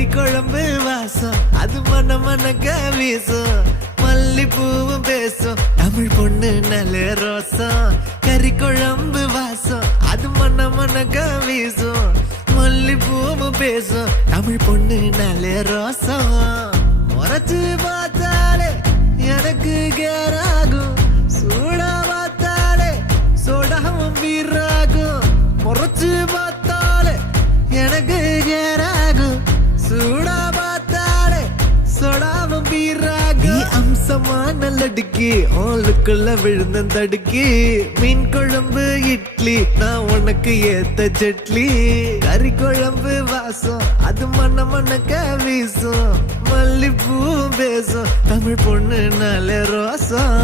கறி குழம்பு வாசம் அது மன மனக்க வீசும் மல்லிப்பூவும் பேசும் தமிழ் பொண்ணு நல்ல ரோசம் கறி குழம்பு வாசம் அது மன மனக்க வீசும் மல்லிப்பூவும் பேசும் தமிழ் பொண்ணு நல்ல ரோசம் முறைச்சு பார்த்தாலே எனக்கு கேராகும் சூடா பார்த்தாலே சோடாவும் வீராகும் முறைச்சு பார்த்தாலே எனக்கு கேராகும் சூடா பார்த்தாலே சோடாவும் வீராகும் அம்சமான லடுக்கி ஓலுக்குள்ள விழுந்த தடுக்கி மீன் குழம்பு இட்லி நான் உனக்கு ஏத்த சட்லி கறி குழம்பு வாசம் அது மன மனக்க வீசும் மல்லிப்பூ பேசும் தமிழ் பொண்ணு நல்ல ரோசம்